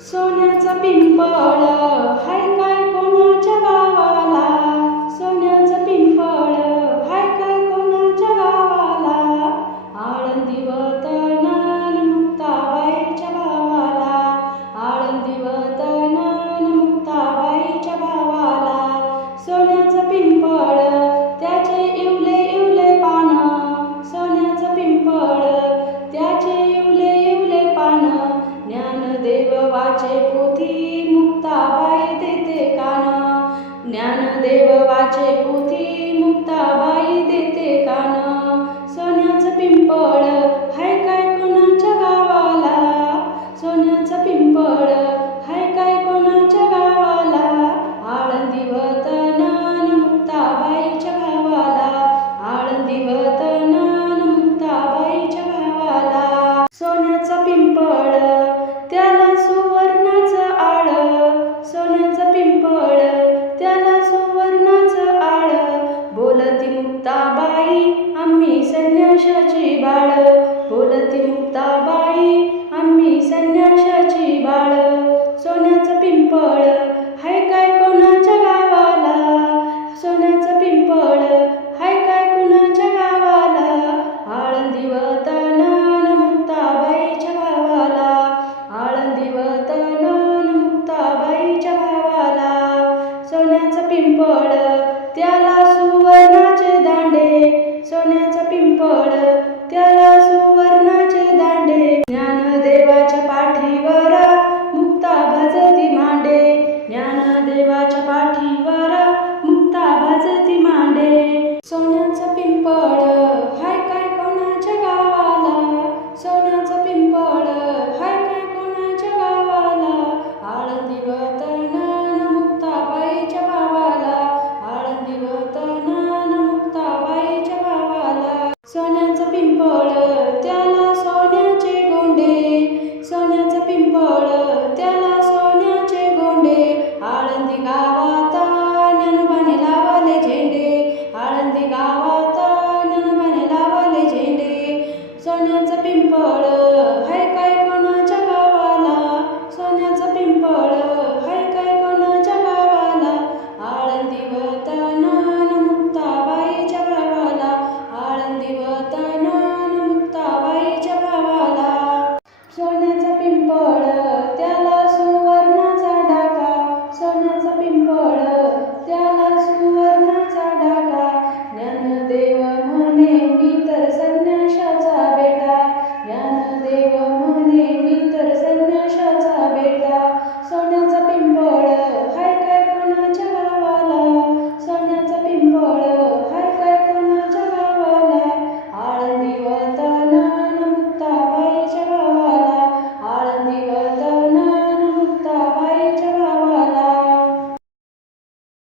सोन्याचा पिंपळ हाय काय कोणाच्या गावाला, सोन्याचं पिंपळ हाय काय कोणाच्या गावाला, आळंदी वतन मुक्ताबाईच्या भावाला, आळंदी वतन मुक्ताबाईच्या भावाला. सोन्याचं पिंपळ त्याचे इवले इवले पान, सोन्याचं पिंपळ त्याचे इवले इवले पान, ज्ञानदेव वाचे पोथी मुक्ताबाई देते कान, ज्ञानदेव वाचे पोथी मुक्ताबाई